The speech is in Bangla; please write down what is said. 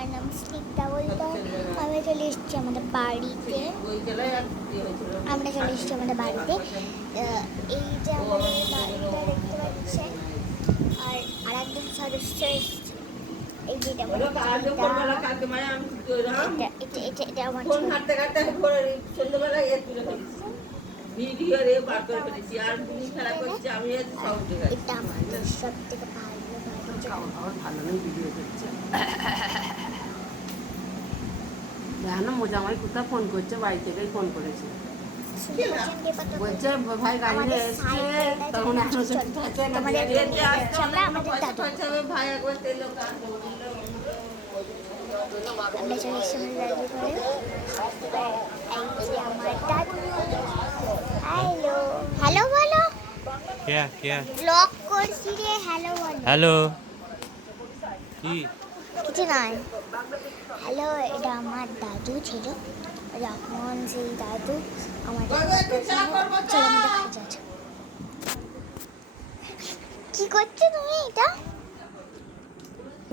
আমার নাম স্নিগ্ধা বলতে। আমি চলে এসেছি আমাদের বাড়িতে। এই যে আমাদের বাড়িটা দেখতে পাচ্ছেন। আর একদম সদস্য এসেছে। এই যে এটা আমার এটা আমার ভিডিও রে বার করে ফেলেছি আর তুমি খেলা করছি আমি সাউন্ডে গাইছি এটা আমাদের সবথেকে ভালো ভালো নেই ভিডিও করছে জানো মোজামাই কোথাও ফোন করছে বাড়ি থেকেই ফোন করেছে বলছে ভাই গাড়ি নিয়ে এসছে তখন ভাই একবার তেল আমরা চলে এসেছি আমার দাদু। হ্যালো হ্যালো বলো। ব্লগ করছি রে। হ্যালো বলো। হ্যালো কি কিছু নয়। হ্যালো, এটা আমার দাদু ছিল। যখন সেই দাদু কি করছো তুমি এটা?